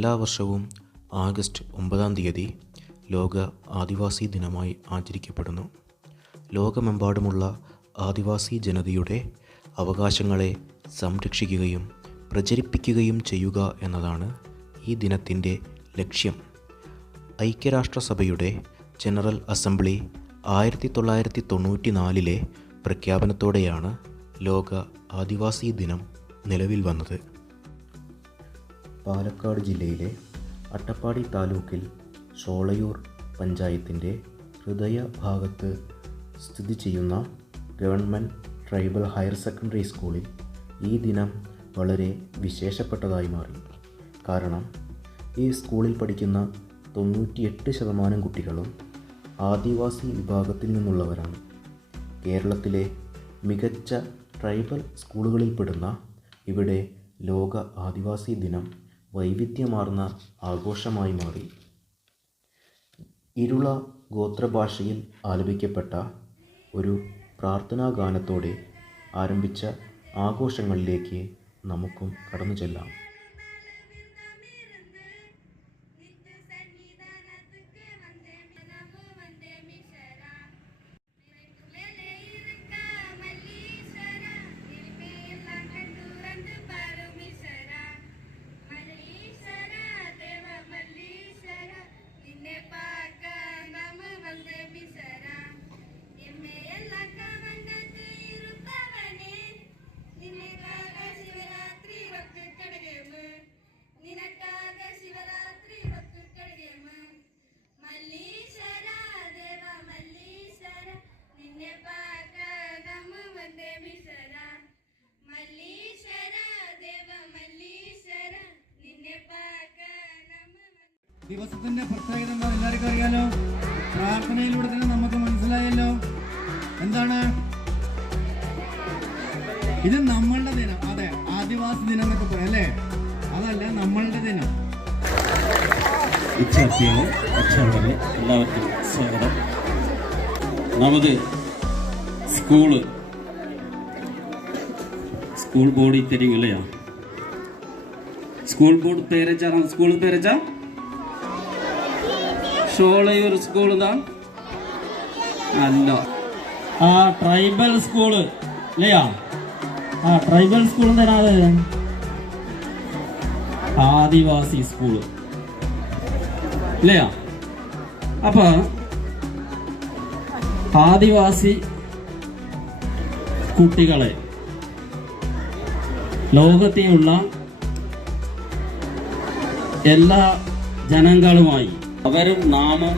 എല്ലാ വർഷവും ആഗസ്റ്റ് 9-ാം തീയതി ലോക ആദിവാസി ദിനമായി ആചരിക്കപ്പെടുന്നു. ലോകമെമ്പാടുമുള്ള ആദിവാസി ജനതയുടെ അവകാശങ്ങളെ സംരക്ഷിക്കുകയും പ്രചരിപ്പിക്കുകയും ചെയ്യുക എന്നതാണ് ഈ ദിനത്തിൻ്റെ ലക്ഷ്യം. ഐക്യരാഷ്ട്രസഭയുടെ ജനറൽ അസംബ്ലി 1994 പ്രഖ്യാപനത്തോടെയാണ് ലോക ആദിവാസി ദിനം നിലവിൽ വന്നത്. പാലക്കാട് ജില്ലയിലെ അട്ടപ്പാടി താലൂക്കിൽ ഷോളയൂർ പഞ്ചായത്തിൻ്റെ ഹൃദയഭാഗത്ത് സ്ഥിതി ചെയ്യുന്ന ഗവൺമെൻറ് ട്രൈബൽ ഹയർ സെക്കൻഡറി സ്കൂളിൽ ഈ ദിനം വളരെ വിശേഷപ്പെട്ടതായി മാറി. കാരണം ഈ സ്കൂളിൽ പഠിക്കുന്ന 98% കുട്ടികളും ആദിവാസി വിഭാഗത്തിൽ നിന്നുള്ളവരാണ്. കേരളത്തിലെ മികച്ച ട്രൈബൽ സ്കൂളുകളിൽപ്പെടുന്ന ഇവിടെ ലോക ആദിവാസി ദിനം വൈവിധ്യമാർന്ന ആഘോഷമായി മാറി. ഇരുള ഗോത്രഭാഷയിൽ ആലപിക്കപ്പെട്ട ഒരു പ്രാർത്ഥനാ ഗാനത്തോടെ ആരംഭിച്ച ആഘോഷങ്ങളിലേക്ക് നമുക്കും കടന്നു ചെല്ലാം. ദിവസത്തിന്റെ പ്രത്യേകത എല്ലാവർക്കും അറിയാലോ. പ്രാർത്ഥനയിലൂടെ തന്നെ നമുക്ക് മനസ്സിലായല്ലോ. എന്താണ് ഇത്? നമ്മളുടെ ദിനം. അതെ, ആദിവാസി ദിനം എന്നൊക്കെ പറയാം അല്ലേ? അതല്ല, നമ്മളുടെ ദിനം. വിദ്യാർത്ഥികളെ, രക്ഷകരെ എല്ലാവർക്കും സ്വാഗതം. നമുക്ക് സ്കൂൾ ബോർഡിൽ തരും ഇല്ലയാ? സ്കൂൾ ബോർഡ് പേരച്ചാണ്. സ്കൂൾ പേരച്ച ഷോളയൂർ സ്കൂൾ അല്ല, ആ ട്രൈബൽ സ്കൂള് അല്ലയാ? ആ ട്രൈബൽ സ്കൂൾ തരാതെ ആദിവാസി സ്കൂള് അല്ലയാ? അപ്പൊ ആദിവാസി കുട്ടികളെ ലോകത്തെയുള്ള എല്ലാ ജനങ്ങളുമായി അവരും നാമും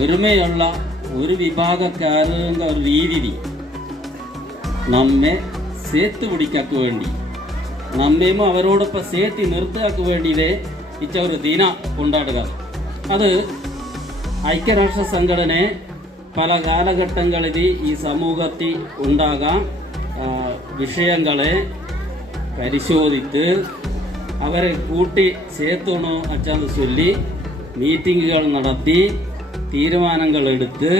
ഒരുമയുള്ള ഒരു വിഭാഗക്കാരുടെ ഒരു രീതി നമ്മെ സേത്ത് പിടിക്കാക്ക് വേണ്ടി നമ്മയും അവരോടൊപ്പം സേത്തി നിർത്താക്ക് വേണ്ടിയതേ ഇച്ച ഒരു ദിന കൊണ്ടാടുക. അത് ഐക്യരാഷ്ട്ര സംഘടന പല കാലഘട്ടങ്ങളിൽ ഈ സമൂഹത്തിൽ ഉണ്ടാകാൻ വിഷയങ്ങളെ പരിശോധിച്ച് അവരെ കൂട്ടി ചേർത്തണോ അച്ചാന്ന് ചൊല്ലി മീറ്റിങ്ങുകൾ നടത്തി തീരുമാനങ്ങൾ എടുത്ത്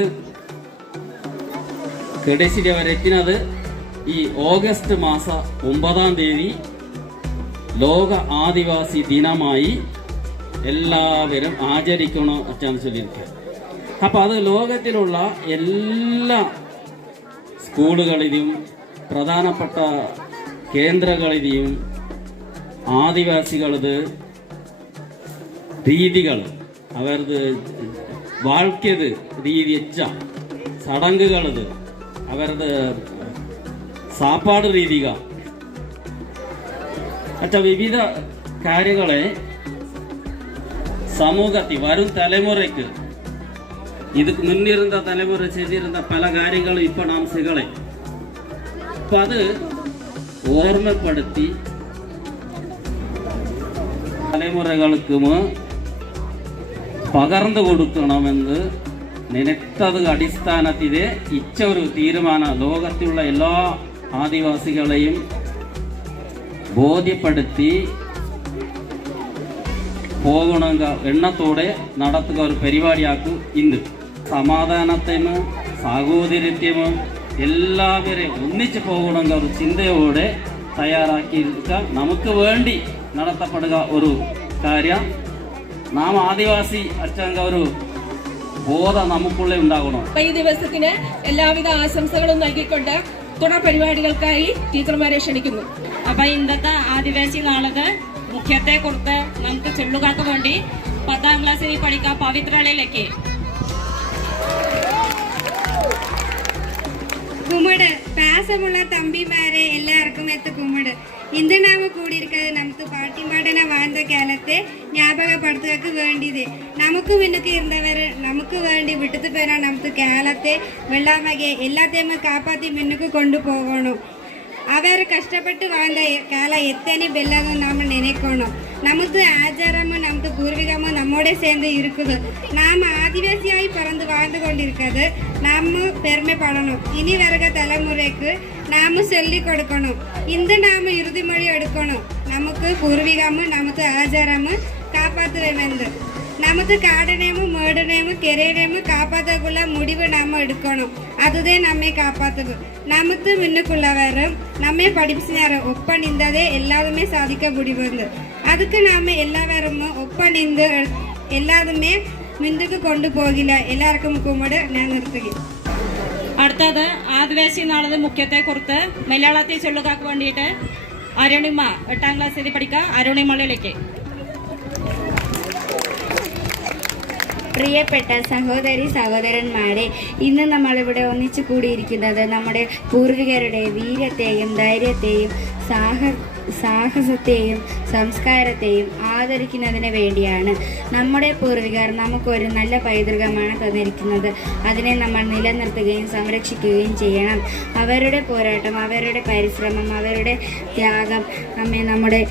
കടശിരി അവരെത്തിനത് ഈ ഓഗസ്റ്റ് മാസം 9-ാം തീയതി ലോക ആദിവാസി ദിനമായി എല്ലാവരും ആചരിക്കണോ അച്ചാന്ന് ചൊല്ലിയിരിക്കുക. അപ്പം അത് ലോകത്തിലുള്ള എല്ലാ സ്കൂളുകളിലും പ്രധാനപ്പെട്ട കേന്ദ്രങ്ങളിലും ആദിവാസികളത് രീതികൾ അവരത് വാഴ്ക്കത് രീതി വെച്ച ചടങ്ങുകളത് അവരത് സാപ്പാട് രീതിക അച്ഛ വിവിധ കാര്യങ്ങളെ സമൂഹത്തിൽ വരും തലമുറയ്ക്ക് ഇത് മുന്നിരുന്ന തലമുറ ചെയ്തിരുന്ന പല കാര്യങ്ങളും ഇപ്പൊ നാം സികളെ അപ്പൊ അത് ഓർമ്മപ്പെടുത്തി തലമുറകൾക്ക് പകർന്നു കൊടുക്കണമെന്ന് നിനക്കത് അടിസ്ഥാനത്തിൽ ഇച്ച ഒരു തീരുമാനം ലോകത്തിലുള്ള എല്ലാ ആദിവാസികളെയും ബോധ്യപ്പെടുത്തി പോകണമെങ്കിൽ എണ്ണത്തോടെ നടത്തുക ഒരു പരിപാടിയാക്കും. ഇന്ന് സമാധാനത്തെയും സാഹോദര്യത്തെയും എല്ലാവരെയും ഒന്നിച്ചു പോകണമെങ്കിൽ ഒരു ചിന്തയോടെ തയ്യാറാക്കിയിരിക്കുക. നമുക്ക് വേണ്ടി നടത്തപ്പെടുക ഒരു കാര്യം. നാം ആദിവാസി അച്ചങ്ക ഒരു ബോധം നമുക്കുള്ളിൽ ഉണ്ടാകണം. ഈ ദിവസത്തിന് എല്ലാവിധ ആശംസകളും നൽകിക്കൊണ്ട് തുടർ പരിപാടികൾക്കായി ടീച്ചർമാരെ ക്ഷണിക്കുന്നു. അപ്പൊ ഇന്നത്തെ ആദിവാസി നാളത് മുഖ്യത്തെ കുറിച്ച് നമുക്ക് ചെള്ളുകൾക്ക് വേണ്ടി 10ാം ക്ലാസ്സിൽ പഠിക്കാൻ പവിത്രളിലേക്ക് கும்பிடு பாசமுள்ள தம்பிமாரே எல்லாருக்கும் எத்து கும்பிடு இந்த நாம கூடியிருக்கிறது நமக்கு பாட்டி மாடன வாழ்ந்த காலத்தை ஞாபகப்படுத்துவதற்கு வேண்டியது நமக்கு முன்னுக்கு இருந்தவர் நமக்கு வேண்டி விட்டுட்டு போயினா நமக்கு காலத்தை வெள்ளாமகை எல்லாத்தையுமே காப்பாற்றி முன்னுக்கு கொண்டு போகணும். അവർ കഷ്ടപ്പെട്ട് வாழ்ந்த காலம் எத்தனை வெள்ளன்னு நாம் நினைக்கணும். நமக்கு ஆச்சாரமும் நமக்கு பூர்வீகமும் நம்மோட சேர்ந்து இருக்குது. நாம் ஆதிவாசியாയി பிறந்து வாழ்ந்து கொண்டிருக்கிறது நாம் பெருமைப்படணும். இனி வருக தலைமுறைக்கு நாம் சொல்லி கொடுக்கணும். இந்த நாம் இறுதிமொழி எடுக்கணும். நமக்கு பூர்வீகமும் நமக்கு ஆச்சாரமும் காப்பாற்றுவேந்து. നമുക്ക് കാടിനെയും മേടിനെയും കരയിനെയും കാപ്പാത്തക്കുള്ള മുടിവ് നാം എടുക്കണം. അതുതേ നമ്മെ കാപ്പാത്തത്. നമുക്ക് മുന്നുക്കുള്ളവരും നമ്മെ പഠിപ്പിച്ചാറ് ഒപ്പം നിന്നതേ എല്ലാതുമേ സാധിക്കാൻ മുടിവുണ്ട്. അതൊക്കെ നാം എല്ലാവരും ഒപ്പം നിന്ന് എല്ലാതുമേ മുന്നോട്ട് കൊണ്ടുപോകില്ല. എല്ലാവർക്കും കുമ്പിട് ഞാൻ നിർത്തുക. അടുത്തത് ആദിവാസി നാളത് മുഖ്യത്തെ കുറിച്ച് മലയാളത്തിൽ ചൊല്ലുകാക്ക് വേണ്ടിയിട്ട് അരുണിമ 8ാം ക്ലാസ്സിൽ പഠിക്കുക അരുണിമളിലേക്ക്. പ്രിയപ്പെട്ട സഹോദരി സഹോദരന്മാരെ, ഇന്ന് നമ്മളിവിടെ ഒന്നിച്ചു കൂടിയിരിക്കുന്നത് നമ്മുടെ പൂർവികരുടെ വീര്യത്തെയും ധൈര്യത്തെയും സാഹസത്തെയും സംസ്കാരത്തെയും ആദരിക്കുന്നതിന് വേണ്ടിയാണ്. നമ്മുടെ പൂർവികർ നമുക്കൊരു നല്ല പൈതൃകമാണ് തന്നിരിക്കുന്നത്. അതിനെ നമ്മൾ നിലനിർത്തുകയും സംരക്ഷിക്കുകയും ചെയ്യണം. അവരുടെ പോരാട്ടം, അവരുടെ പരിശ്രമം, അവരുടെ ത്യാഗം നമ്മെ നമ്മുടെ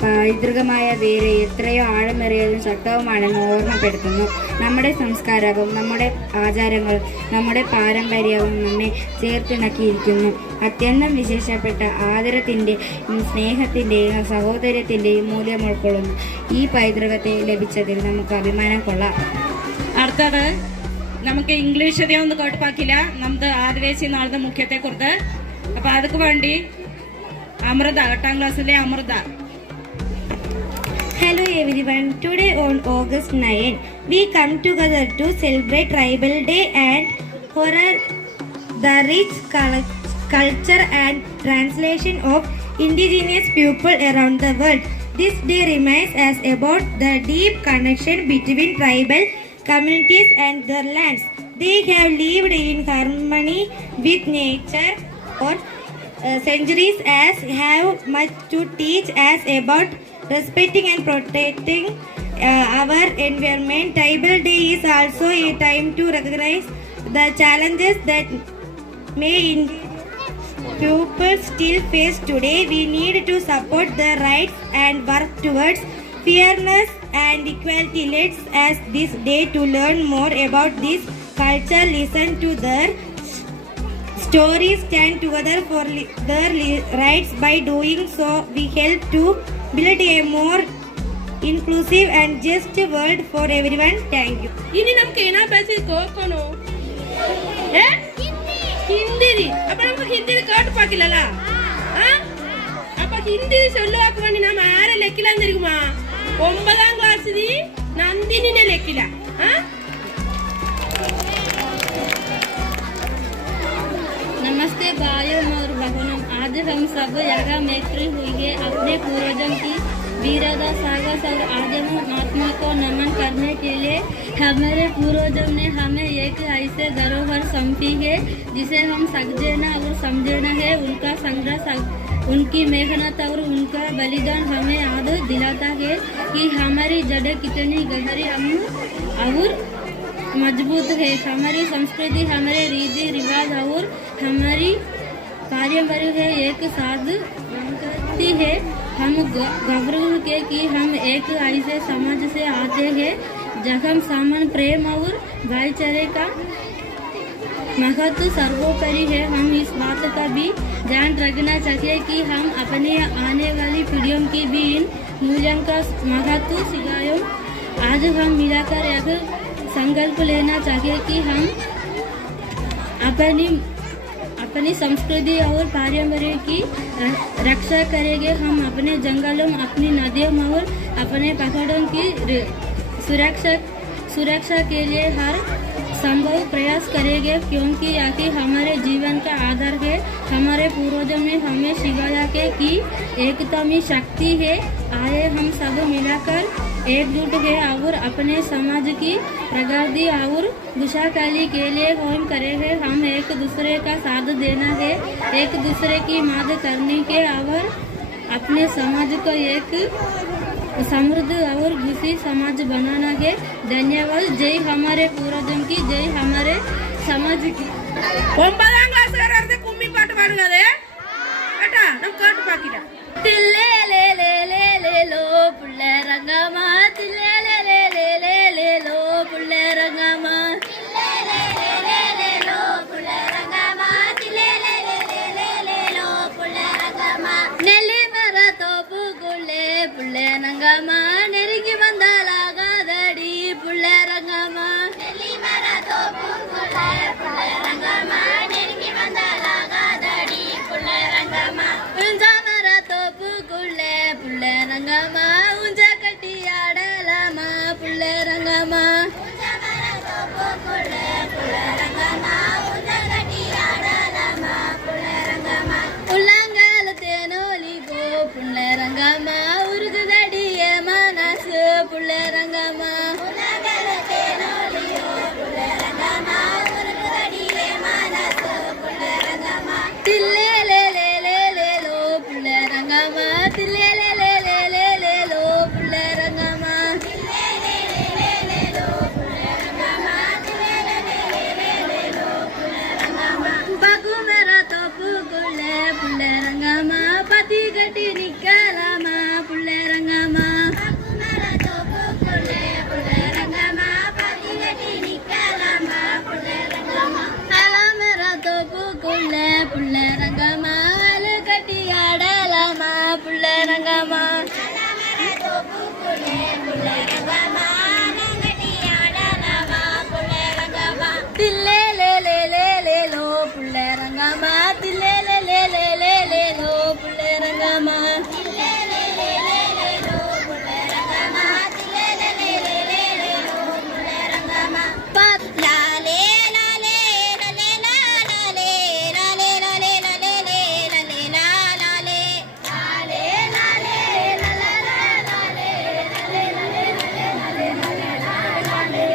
പൈതൃകമായ വേര് എത്രയോ ആഴമേറിയതും ശക്തവുമാണെന്ന് ഓർമ്മപ്പെടുത്തുന്നു. നമ്മുടെ സംസ്കാരവും നമ്മുടെ ആചാരങ്ങളും നമ്മുടെ പാരമ്പര്യവും നമ്മെ ചേർത്തിണക്കിയിരിക്കുന്നു. അത്യന്തം വിശേഷപ്പെട്ട ആദരത്തിൻ്റെയും സ്നേഹത്തിൻ്റെയും സഹോദര്യത്തിൻ്റെയും മൂല്യം ഉൾക്കൊള്ളുന്നു. ഈ പൈതൃകത്തെ ലഭിച്ചതിൽ നമുക്ക് അഭിമാനം കൊള്ളാം. അടുത്തത് നമുക്ക് ഇംഗ്ലീഷ് ഒന്നും കേട്ടുപ്പാക്കില്ല. നമുക്ക് ആദിവാസി നാളത്തെ മുഖ്യത്തെ കുറിച്ച്. അപ്പൊ അതൊക്കെ വേണ്ടി അമൃത 8ാം ക്ലാസ്സിലെ Amrita. Hello everyone, today on August 9, we come together to celebrate Tribal Day and honor the rich culture and translation of indigenous people around the world. This day reminds us about the deep connection between tribal communities and their lands. They have lived in harmony with nature for centuries as have much to teach us about respecting and protecting our environment. Tribal Day is also a time to recognize the challenges that people still face today. We need to support their rights and work towards fairness and equality. Let's use this day to learn more about this culture, listen to their stories, stand together for their rights. By doing so, we help to build a more inclusive and just world for everyone. Thank you. ഇനി നമുക്ക് ഏനാ പേசி കേൾക്കണോ? ഹിന്ദി. അപ്പൊ നമുക്ക് ഹിന്ദി കേട്ട് പാക്കില്ലല്ലോ. അപ്പൊ ഹിന്ദി ചൊല്ലുവാക്ക് വേണ്ടി നാം ആരെ ലെക്കിലാന്നിരിക്കുമാ? 9ാം ക്ലാസ്സിൽ നന്ദിനിനെ ലെക്കില. नमस्ते भाइयों और बहनों, आज हम सब यहाँ एकत्र हुए हैं अपने पूर्वजों की वीरता, साहस और आत्मा को नमन करने के लिए। हमारे पूर्वजों ने हमें एक ऐसे धरोहर सौंपी है जिसे हम समझना और समझना है। उनका संघर्ष, उनकी मेहनत और उनका बलिदान हमें याद दिलाता है कि हमारी जड़ें कितनी गहरी और मजबूत है। हमारी संस्कृति, हमारे रीति रिवाज और हमारी पारंपरिक है एक साथ करती है। हम गौरव के कि हम एक ऐसे समाज से आते हैं जहाँ सामान प्रेम और भाईचारे का महत्व सर्वोपरि है। हम इस बात का भी ध्यान रखना चाहिए कि हम अपनी आने वाली पीढ़ियों की भी इन मूल्यों का महत्व सिखाएं। आज हम मिलाकर एक संकल्प लेना चाहिए कि हम अपनी संस्कृति और पारंपरिक की रक्षा करेंगे। हम अपने जंगलों, अपनी नदियों और अपने पहाड़ों की सुरक्षा के लिए हर संभव प्रयास करेंगे, क्योंकि यही हमारे जीवन का आधार है। हमारे पूर्वजों ने हमें सिखाया कि एकता में शक्ति है। आए हम सब मिलकर एकजुट है और अपने समाज की प्रगति और खुशहाली के लिए काम करेंगे। हम एक दूसरे का साथ देना है, एक दूसरे की मदद करने के और अपने समाज को एक समृद्ध और खुशी समाज बनाना है। धन्यवाद। जय हमारे पूर्वजों की, जय हमारे समाज की। 9ാം ക്ലാസ്സുകാരുടെ കുമ്മി പാട്ട് പാടുകതെ കേട്ടാ, നമുക്ക് കേട്ട് പാക്കില്ല. തില്ലേലേലേലേലേലോ പുള്ളേരങ്ങമ്മ, തില്ലേലേലേലേലേലോ പുള്ളേരങ്ങമ്മ, തില്ലേലേലേലേലേലോ പുള്ളേരങ്ങമ്മ, തില്ലേലേലേലേലേലോ പുള്ളേരങ്ങമ്മ. നെല്ലിമര തോപ്പുകുള്ളേ പുള്ളേരങ്ങമ്മ, നെരുങ്ങി വന്നാലാകാതടി പുള്ളേരങ്ങമ്മ. നെല്ലിമര തോപ്പുകുള്ളേ പുള്ളേരങ്ങമ്മ, നെരുങ്ങി വന്നാലാകാതടി പുള്ളേരങ്ങമ്മ. ഉഞ്ചമര തോപ്പുകുള്ളേ പുള്ളേരങ്ങമ്മ, ഉഞ്ച കെട്ടിയാടലമ്മ പുള്ളേരങ്ങമ്മ. ഉഞ്ചമര തോപ്പുകുള്ളേ പുള്ളേരങ്ങമ്മ, ഉഞ്ച കെട്ടിയാടലമ്മ പുള്ളേരങ്ങമ്മ. ഉള്ളാങ്കാലത്തേനോലിഗോ പുള്ളേരങ്ങമ്മ, ഉരുകുതടിയ മനസ്സ് പുള്ളേരങ്ങമ്മ. ഉള്ളാങ്കാലത്തേനോലിഗോ പുള്ളേരങ്ങമ്മ, ഉരുകുതടിയ മനസ്സ് പുള്ളേരങ്ങമ്മ. തില്ലേലേലേലേലേലോ പുള്ളേരങ്ങമ്മ, തില്ലേലേലേലേലേലോ പുള്ളേരങ്ങമ്മ, തില്ലേലേലേലേലേലോ പുള്ളേരങ്ങമ്മ, തില്ലേലേലേലേലോ പുള്ളേരങ്ങമ്മ. ബകുമര തോപ്പുകുള്ളേ പുള്ളേരങ്ങമ്മ, പതി കെട്ടി നിക്കലമ്മ പുള്ളേരങ്ങമ്മ. ബകുമര തോപ്പുകുള്ളേ പുള്ളേരങ്ങമ്മ, പതി കെട്ടി നിക്കലമ്മ പുള്ളേരങ്ങമ്മ. അലമര തോപ്പുകുള്ളേ പുള്ളേരങ്ങമ്മ, അല കെട്ടിയാടലമ്മ പുള്ളേരങ്ങമ്മ. അലമര തോപ്പുകുള്ളേ പുള്ളേരങ്ങമ്മ, അല കെട്ടിയാടലമ്മ പുള്ളേരങ്ങമ്മ. തില്ലേലേലേലേലേലോ പുള്ളേരങ്ങമ്മ, തില്ലേലേലേലേലേലോ പുള്ളേരങ്ങമ്മ, തില്ലേലേലേലേലേലോ പുള്ളേരങ്ങമ്മ, തില്ലേലേലേലേലോ പുള്ളേരങ്ങമ്മ. ലാലേ ലാലേ ലാലേ ലാലേ ലാലേ ലാലേ ലാലേ ലാലേ ലാലേ ലാലേ ലാലേ ലാലേ ലാലേ.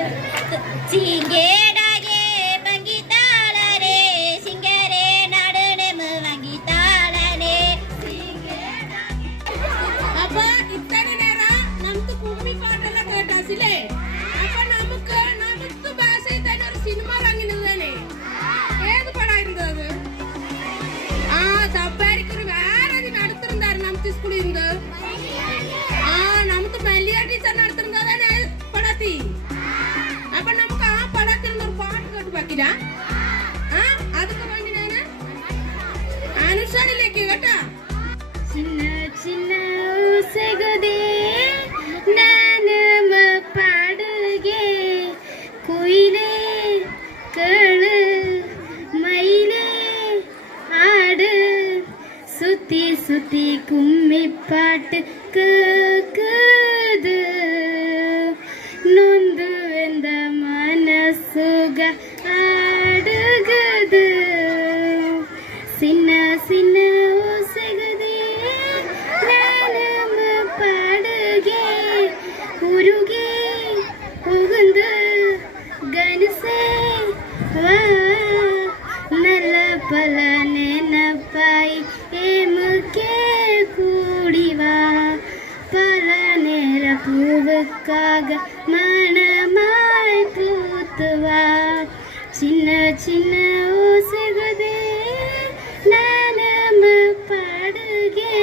സിംഗേടാകെ ഭംഗിത്താളരെ, സിംഗരെ നടനം ഭംഗിത്താളരെ. അപ്പൊ ഇത്രയും നേരം നമുക്ക് കുമ്മി പാട്ടെല്ലാം കേട്ടാസില്ലേ? അപ്പൊ നമുക്ക് ഭാഷയിൽ തന്നെ ഒരു സിനിമ ഇറങ്ങിയത് തന്നെ. ഏത് പടായിരുന്നു അത്? ആ സബ്ബാരിക്കൊരു വേറെ നടത്തുന്നുണ്ടായിരുന്നു നമുക്ക് സ്കൂളിൽ നിന്ന്. ആ നമുക്ക് മല്ലിക ടീച്ചർ നടത്തുന്നതാണ് പടത്തി. അപ്പൊ നമുക്ക് ആ പടത്തിൽ നിന്ന് ഒരു പാട്ട് കേട്ട് വെക്കില്ല. അതൊക്കെ വേണ്ടി ഞാൻ അനുഷ്ഠാനിലേക്ക് കേട്ടാ. ചിന്ന ചിന്ന ഊസകുതേ നാനമ പാടുകേ, കുയിലേ കേള് മയിലേ ആട്, സുത്തി സുത്തി കുമ്മിപ്പാട്ട് കേക്കുത്, നൊന്തു വെന്ത മനസ്സുക ആടുകുത്. சின்ன சின்ன ஓசைகளே நானும் பாடுகே, உருகே புகுந்து கனசே வா, நல்ல பல நினைப்பாய் ஏமுக்கே கூடி வா, பல நேர பூவுக்காக மனமாய் பூத்து வா. சின்ன சின்ன ஓசைகளே நானம பாடுகே,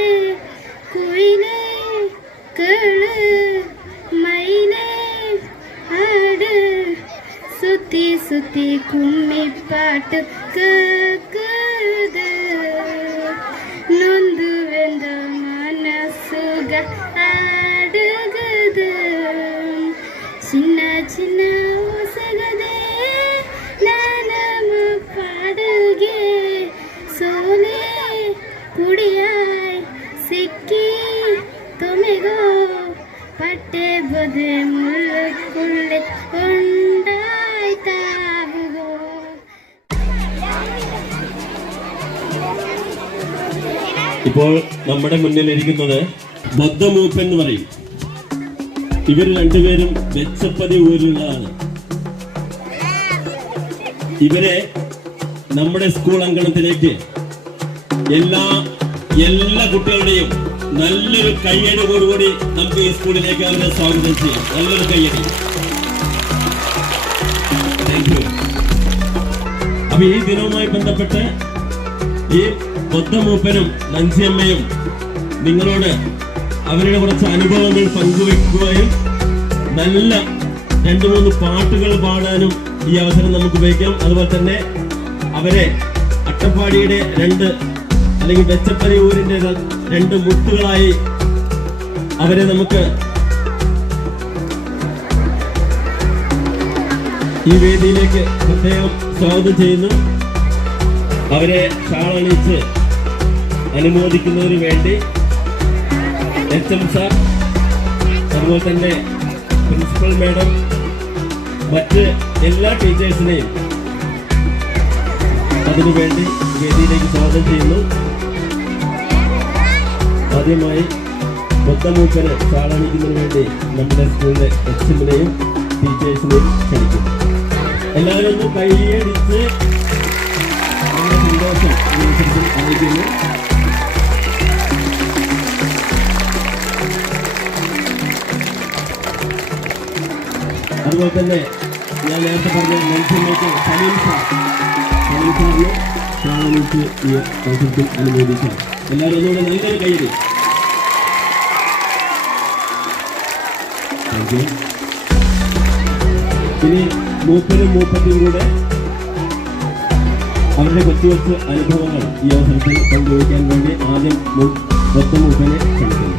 குயிலே கேளு மயிலே ஆடு, சுத்தி சுத்தி கும்மி பாட்டு கேக்குது, நொந்து வெந்த மனசுக ஆடுகுது. சின்ன சின்ன ஓசைகளே நானம பாடுகே, ഇപ്പോൾ നമ്മുടെ മുന്നിലിരിക്കുന്നത് ബദ്ധമൂപ്പൻ എന്ന് പറയും. ഇവർ രണ്ടുപേരും വെച്ചപ്പതി ഊരിലുള്ളതാണ്. ഇവരെ നമ്മുടെ സ്കൂൾ അങ്കണത്തിലേക്ക് എല്ലാ കുട്ടികളുടെയും നല്ലൊരു കയ്യടിയോടുകൂടി നമുക്ക് ഈ സ്കൂളിലേക്ക് അവരെ സ്വാഗതം ചെയ്യാം. നല്ലൊരു കയ്യടി. Thank you. അപ്പൊ ഈ ദിനവുമായി ബന്ധപ്പെട്ട് ഈ ബദ്ധമൂപ്പനും നഞ്ചിയമ്മയും നിങ്ങളോട് അവരുടെ കുറച്ച് അനുഭവങ്ങൾ പങ്കുവെക്കുകയും നല്ല 2-3 പാട്ടുകൾ പാടാനും ഈ അവസരം നമുക്ക് ഉപയോഗിക്കാം. അതുപോലെ തന്നെ അവരെ അട്ടപ്പാടിയുടെ അല്ലെങ്കിൽ വെച്ചപ്പതി ഊരിന്റെ 2 മുത്തുകളായി അവരെ നമുക്ക് ഈ വേദിയിലേക്ക് പ്രത്യേകം സ്വാഗതം ചെയ്യുന്നു. അവരെ ഷാളണിച്ച് അനുമോദിക്കുന്നതിന് വേണ്ടി HM സാർ, അതുപോലെ തന്നെ പ്രിൻസിപ്പൽ മാഡം, മറ്റ് എല്ലാ ടീച്ചേഴ്സിനെയും അതിനുവേണ്ടി വേദിയിലേക്ക് സ്വാഗതം ചെയ്യുന്നു. ആദ്യമായി ബദ്ധമൂപ്പന് ഷാളണിക്കുന്നതിന് വേണ്ടി നമ്മുടെ സ്കൂളിലെ HMനെയും ടീച്ചേഴ്സിനെയും ക്ഷണിക്കുന്നു. എല്ലാവരും ഒന്ന് കൈയടിച്ച് നമ്മുടെ സന്തോഷം അറിയിക്കുന്നു. അതുപോലെ തന്നെ ഞാൻ നേരത്തെ പറഞ്ഞ മത്സ്യമേക്ക് സലീം സാറിനെ ഷാളണിച്ച് ഈ അവസരത്തിൽ അനുമോദിക്കാം. എല്ലാവരും ഒന്നുകൂടെ നല്ലൊരു കയ്യടി. ഇനി മൂപ്പനും മൂപ്പത്തിയും കൂടെ അവരുടെ കൊച്ചു അനുഭവങ്ങൾ ഈ അവസരത്തിൽ പങ്കുവയ്ക്കാൻ വേണ്ടി ആദ്യം ബദ്ധമൂപ്പനെ ക്ഷണിക്കുന്നു.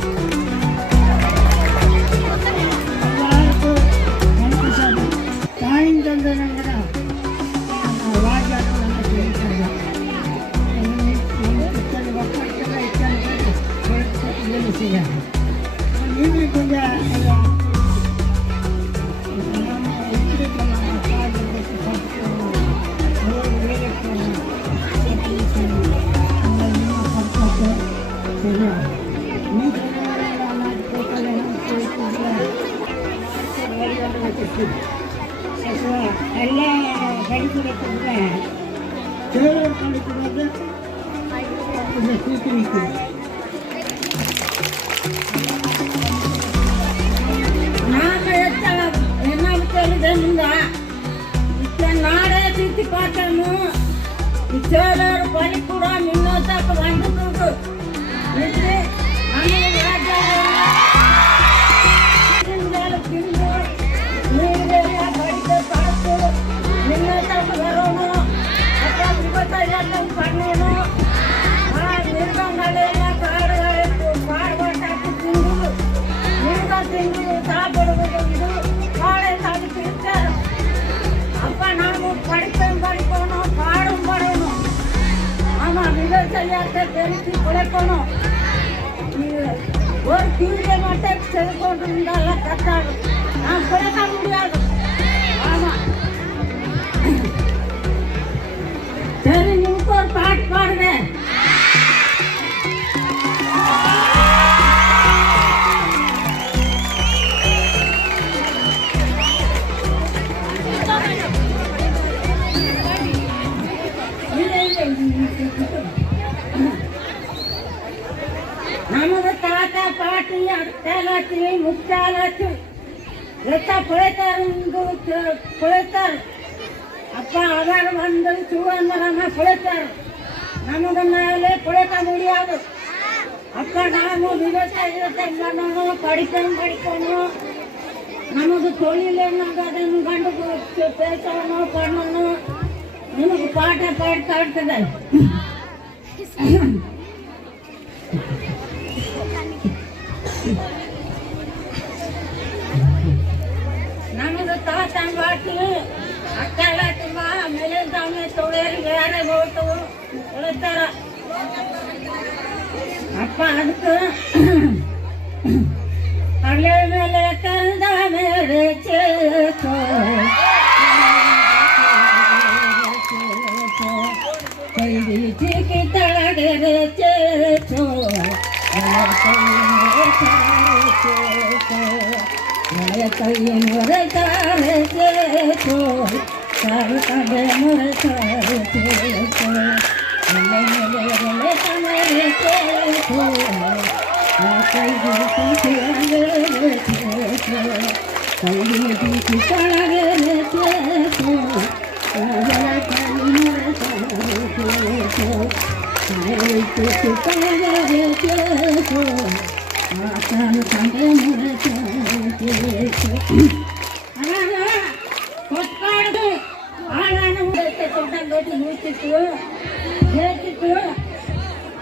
എല്ലാ പഠിക്കുന്നത് കേരളം കളിക്കുന്നത് ನಾಡೇ ತಿತ್ತಿ ಪಾಠನು ವಿಚಾರ ಪಲಿಕೂಡ ನಿನ್ನೋತಕ ಬಂದು ಇದ್ರೆ ನಮಗೆ ರಾಜ್ಯ ತಿಂದು ನೀರೆಲ್ಲ ಬಡಿದ ಪಾಟು ನಿನ್ನೋತಕ ಬರೋನು ಅಪ್ಪ 25 ಪಣ್ಣೋನು ಆ ನಿರ್ಗಂಗಳೆಲ್ಲ ಕಾಡುಗಳು ಪಾಡ್ಬಟ್ಟಾಕಿ ತಿಂದು ನಿರ್ಗ ತಿಂದು ಸಾಬಿಡುವುದು ಇದು ಕಾಳೆ ಸಾಗಿ ತಿಂತಾರೆ. அப்பா நாம படிக்கணும் பாடும் படணும். ஆமா, விவசாயத்தை பெருக்கி குறைக்கணும். ஒரு தீவிர மட்டும் செல்கொண்டு இருந்தாலும் கத்தாது, நான் குறைக்க முடியாது. ஆமா, சரி, நீங்க ஒரு பாட்டு பாடுங்க. ನಮಗೆ ತಾತ ಪಾಟಿ ಅಡ್ಕಾಲತ್ತಿ ಮುಕ್ಕಾಲತ್ತಿ ಎತ್ತ ಪುಳಿತಾರ ಅಪ್ಪ ಅದಾರ ಬಂದು ಚೂವಂದರನ್ನ ಪುಳಿತಾರ. ನಮಗೆ ಮೇಲೆ ಪುಳಿಕ ಮುಡಿಯೋದು. ಅಪ್ಪ ನಾವು ವಿವಸಾಯ ಮಾಡணும், படிக்கணும். நமக்கு தொழில் என்னங்க ಅದನ್ನು ಗಂಡು பேசணும் பண்ணணும். ನಿಮಗೆ ಪಾಠ ಪಾಡ್ತಾ ಇರ್ತದೆ. ನಮಗೆ ತಾತನ ಬಾಟಿ ಅಕ್ಕಲಾಟಿ ಮೇಲೆ ತಾಮೆ ತೊಳೆಯರು ಬೇರೆ ಹೋಟು ಹೇಳ್ತಾರ. ಅಪ್ಪ ಅದಕ್ಕೆ ಹಳ್ಳೆ ಮೇಲೆ ಕಂದ ಮೇಲೆ ಚೇತೋ ಕೈ ಚೀಕಿ ತಳಗೆ ಚೇತೋ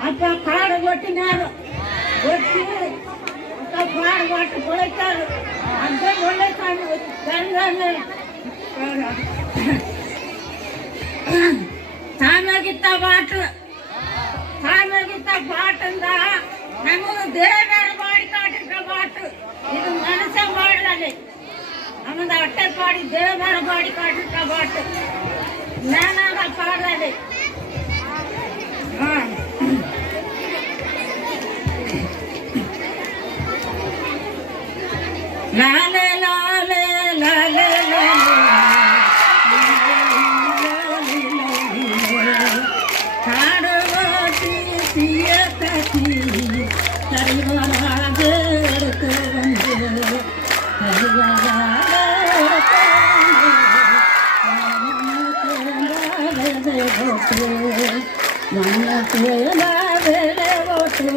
అప్ప కాడ కొట్టినారు వచ్చి పాడు కొట్టి పొడతారు అంతే కొడతాను ಸಾಮಗಿತ್ತ ಪಾಟಂದ ನಮಗೆ ದೇವರ ಮಾಡಿ ಕಾಟಿಟ್ಟ ಪಾಟು ಇದು ಮನಸ್ಸೇ ಮಾಡಲಿ ನಮ್ಮದು ಅಟ್ಟೆ ಪಾಡಿ ದೇವರ ಮಾಡಿ ಕಾಟಿಟ್ಟ ಪಾಟು ಜ್ಞಾನದ ಪಾಡಲಿ ಲಾಲೆ ಲಾಲೆ ಲಾಲೆ ಲಾಲೆ ಕಾಡುವಾಸಿ ಸಿಯ ಕಥಿ ಕರಿವರಾಗ ಬಂದು ನನ್ನ ಸೇಲಾಗದೆ ಒಟ್ಟು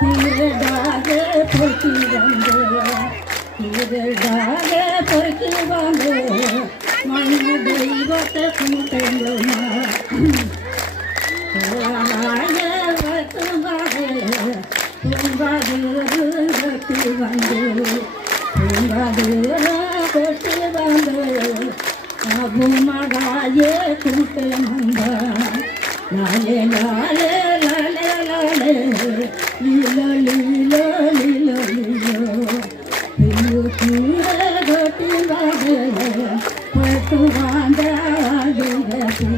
ತೀರದಾಗ ಪೊರ್ಕಿ ಬಂದು ತೀರದಾಗ ಪೊರ್ಕಿ ಬಂದು ಮಣ್ಣ ದೈವತೆ ಕುಂಟೆಂದು ತುಂಬ ದೂರ ಗಟ್ಟಿ ಬಂದು ತುಂಬ ದೂರ ಕೊಟ್ಟಿ ಬಂದು ಅಬು ಮಗಾಯೇ ಕುಂಟೆ ಮಂದ ಲಾಲೆ ಲಾಲೆ ಲಾಲೆ ಲಾಲೆ ಲೀಲ ಲೀಲ ಲೀಲ ಲೀಲ ಲೀಲು ತೀರ ಗಟ್ಟಿ ಬಾದೆ ಪಟ್ಟು ಬಾಂಧ ಗಟ್ಟಿ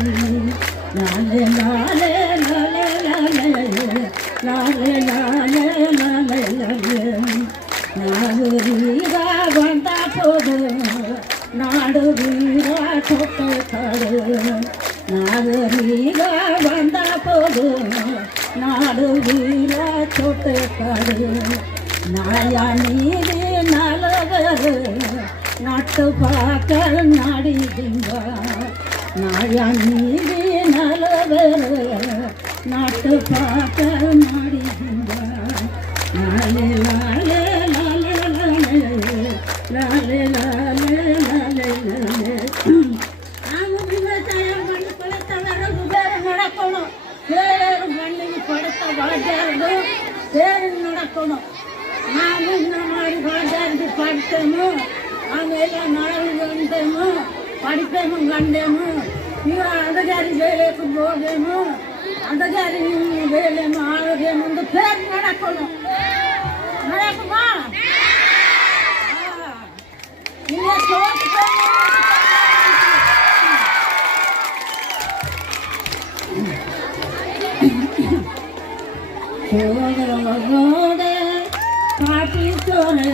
ಲಾಲೆ ಲಾಲೆ ಲಾಲೆ ಲಾಲೆ ಲಾಲೆ ಲಾಲೆ ಲಾಲೆ ಲಾಲೆ ನಾಗರೀಗ ಬಂದ ಪೋದು ನಾಡು ವೀರ ಕೊಟ್ಟ ಕಾಡು ನಾಗರೀಗ ಬಂದ ಪೋದು ನಾಡು ವೀರ ಕೊಟ್ಟ ಕಾಡು ನಾಯ ನೀರಿ ನಲವರು ನಟ್ಟು ಪಾಕಲ್ ನಾಡಿದಿಂಗ ನಾಯ ನೀರಿ ನಲವರು ನಟ್ಟು ಪಾಕಲ್ ನಾಡಿದಿಂಗ ಲಾಲೆ ಲಾಲೆ ಲಾಲೆ ಲಾಲೆ ಲಾಲೆ ಲಾಲೆ ಲಾಲೆ ಲಾಲೆ ನಾವು ವಿವಸಾಯ ಮಣ್ಣು ಕೊಡುತ್ತವರು ಬೇರೆ ನೋಡಕೋಣ ಬೇರೆಯವರು ಮಣ್ಣಿಗೆ ಕೊಡುತ್ತ ಬಾಜಾರದು ಬೇರೆ ನೋಡಕೋಣ ನಾವು ಮಾಡಿ ಬಾಜಾರದು ಪಡ್ತೇము ಆಮೇಲೆ ನಾವು ಗಂಟೇము పడితేము గండేము ఇక అదగారి వేలేకు పోగేము అదగారి వేలేము ఆరోగ్యం ముందు పేరు నడకను నడకమా ఇలా చోరే పాపి చోరే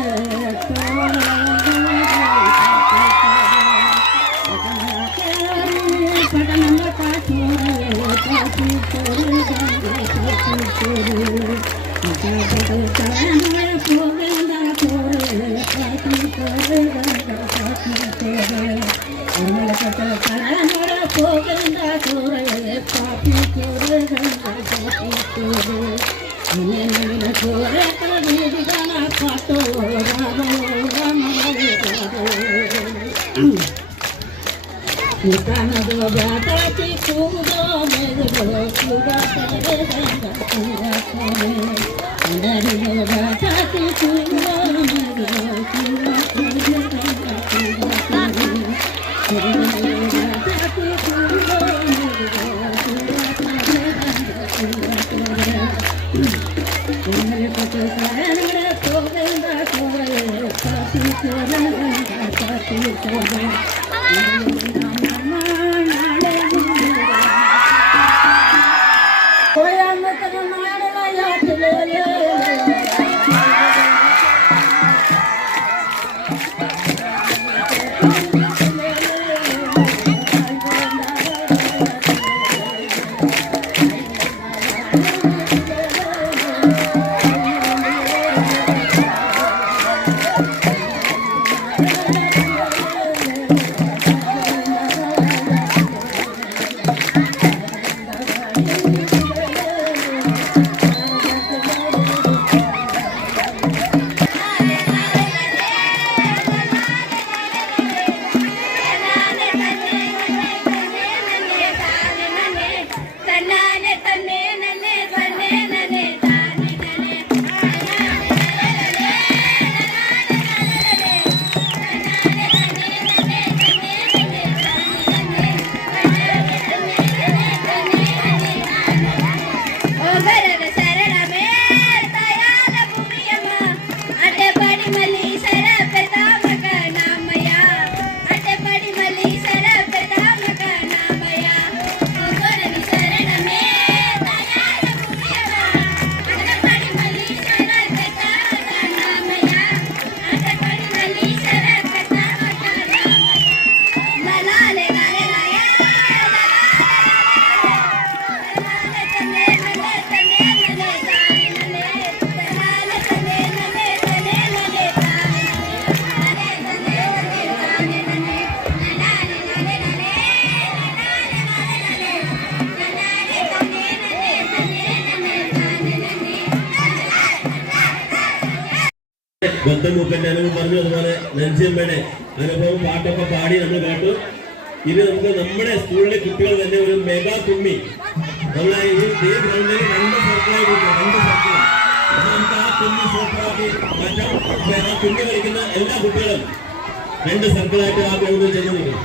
ബന്ധമുക്കൻ്റെ അനുഭവം പറഞ്ഞു, അതുപോലെ നെഞ്ചിയമ്മയുടെ അനുഭവം പാട്ടൊക്കെ പാടി നമ്മൾ കേട്ടു. ഇത് നമുക്ക് നമ്മുടെ സ്കൂളിലെ കുട്ടികൾ തന്നെ ഒരു മെഗാ കുമ്മി നമ്മളെ ഈ ഗ്രൗണ്ടിൽ 2 സർക്കിളായി കിട്ടും, 2 സർക്കിൾ. അപ്പൊ നമുക്ക് ആ കുമ്മി സൂപ്പറാക്കി മാറ്റാം. ആ കുമ്മി കളിക്കുന്ന എല്ലാ കുട്ടികളും 2 സർക്കിളായിട്ട് ആ ഗ്രൗണ്ടിൽ ചെന്ന് നിൽക്കും.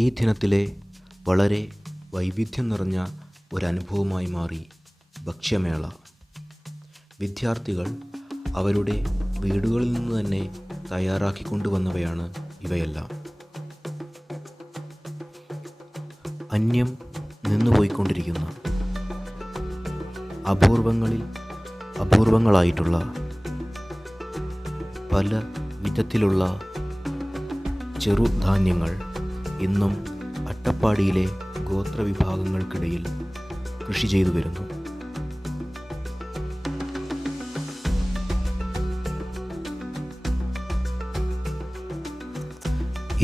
ഈ ദിനത്തിലെ വളരെ വൈവിധ്യം നിറഞ്ഞ ഒരനുഭവമായി മാറി ഭക്ഷ്യമേള. വിദ്യാർത്ഥികൾ അവരുടെ വീടുകളിൽ നിന്ന് തന്നെ തയ്യാറാക്കിക്കൊണ്ടുവന്നവയാണ് ഇവയെല്ലാം. അന്യം നിന്നുപോയിക്കൊണ്ടിരിക്കുന്ന അപൂർവങ്ങളിൽ അപൂർവങ്ങളായിട്ടുള്ള പല വിധത്തിലുള്ള ചെറുധാന്യങ്ങൾ ഇന്നും അട്ടപ്പാടിയിലെ ഗോത്രവിഭാഗങ്ങൾക്കിടയിൽ കൃഷി ചെയ്തു വരുന്നു.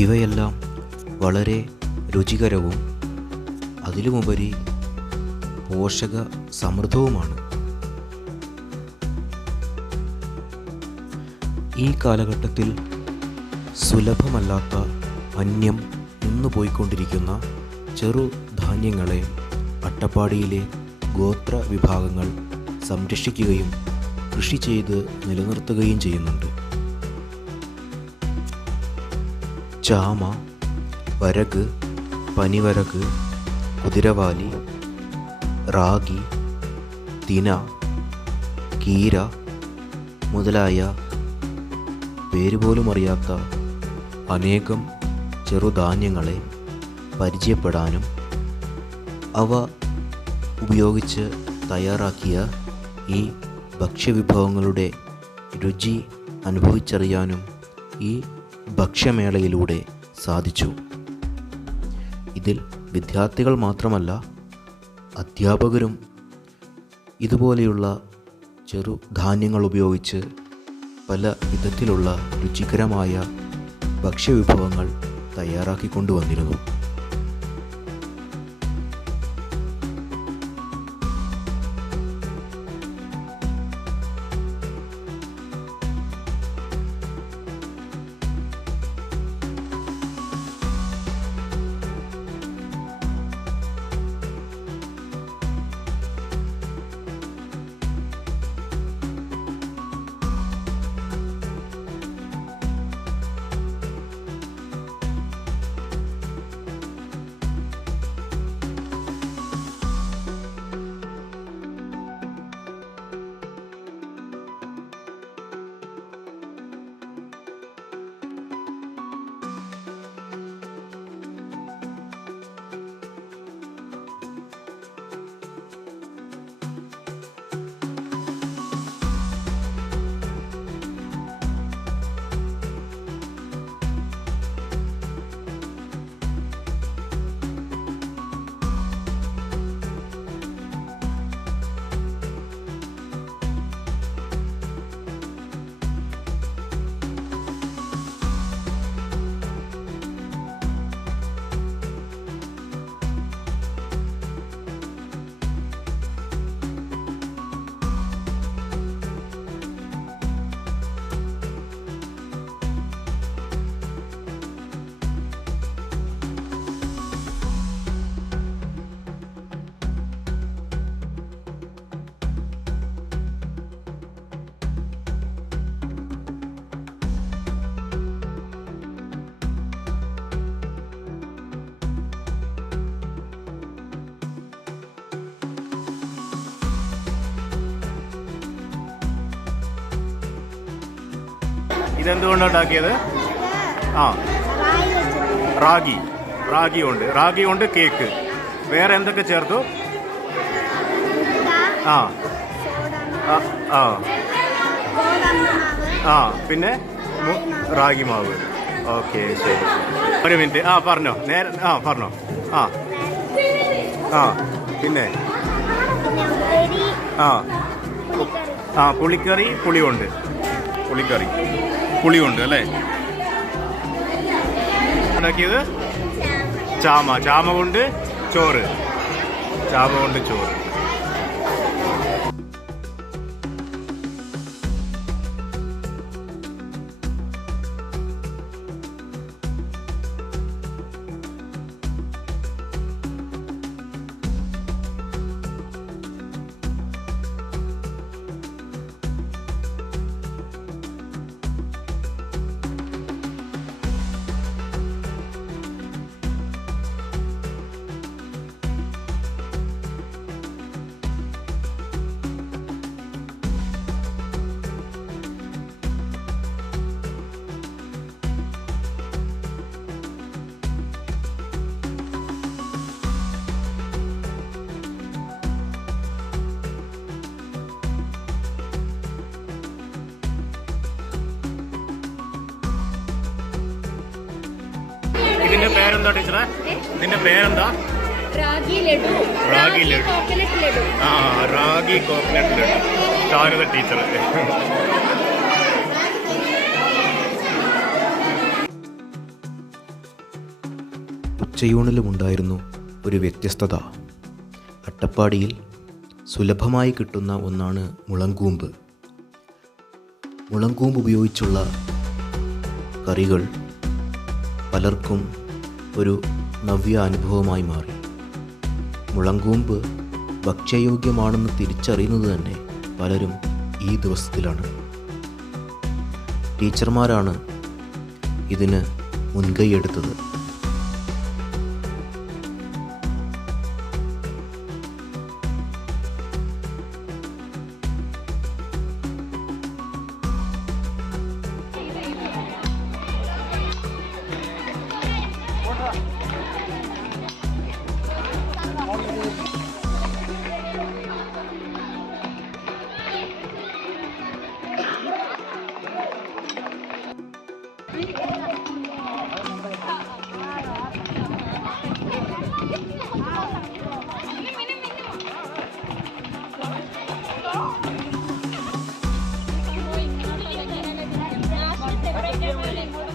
ഇവയെല്ലാം വളരെ രുചികരവും അതിലുമുപരി പോഷക സമൃദ്ധവുമാണ്. ഈ കാലഘട്ടത്തിൽ സുലഭമല്ലാത്ത അന്യം നിന്നുപോയിക്കൊണ്ടിരിക്കുന്ന ചെറുധാന്യങ്ങളെ അട്ടപ്പാടിയിലെ ഗോത്ര വിഭാഗങ്ങൾ സംരക്ഷിക്കുകയും കൃഷി ചെയ്ത് നിലനിർത്തുകയും ചെയ്യുന്നുണ്ട്. ചാമ, വരക്, പനിവരക്, കുതിരവാലി, റാഗി, തിന, കീര മുതലായ പേരുപോലും അറിയാത്ത അനേകം ചെറുധാന്യങ്ങളെ പരിചയപ്പെടാനും അവ ഉപയോഗിച്ച് തയ്യാറാക്കിയ ഈ ഭക്ഷ്യവിഭവങ്ങളുടെ രുചി അനുഭവിച്ചറിയാനും ഈ ഭക്ഷ്യമേളയിലൂടെ സാധിച്ചു. ഇതിൽ വിദ്യാർത്ഥികൾ മാത്രമല്ല, അധ്യാപകരും ഇതുപോലെയുള്ള ചെറുധാന്യങ്ങൾ ഉപയോഗിച്ച് പല വിധത്തിലുള്ള രുചികരമായ ഭക്ഷ്യവിഭവങ്ങൾ തയ്യാറാക്കിക്കൊണ്ടുവന്നിരുന്നു. ഇതെന്തുകൊണ്ടാണ് ഉണ്ടാക്കിയത്? റാഗി കൊണ്ട് കേക്ക്. വേറെ എന്തൊക്കെ ചേർത്തു? പിന്നെ റാഗി മാവ്. ഓക്കെ, ശരി. ഒരു മിനിറ്റ്. പറഞ്ഞോ. പറഞ്ഞോ. പിന്നെ പുളിക്കറി. പുളിയുണ്ട് അല്ലേ? ഉണ്ടാക്കിയത് ചാമ കൊണ്ട് ചോറ്. ഇതിന്റെ പേരെന്താ ടീച്ചറെ? ഇതിന്റെ പേരെന്താ? റാഗി ലഡു. റാഗി കോക്കനട്ട് ലഡു. ശാരദ ടീച്ചർ. ഉച്ചയൂണിലുമുണ്ടായിരുന്നു ഒരു വ്യത്യസ്തത. അട്ടപ്പാടിയിൽ സുലഭമായി കിട്ടുന്ന ഒന്നാണ് മുളങ്കൂമ്പ്. മുളങ്കൂമ്പ് ഉപയോഗിച്ചുള്ള കറികൾ പലർക്കും ഒരു നവ്യ അനുഭവമായി മാറി. മുളങ്കൂമ്പ് ഭക്ഷ്യയോഗ്യമാണെന്ന് തിരിച്ചറിയുന്നത് തന്നെ പലരും ഈ ദിവസത്തിലാണ്. ടീച്ചർമാരാണ് ഇതിന് മുൻകൈയെടുത്തത്. ഇങ്ങോട്ട്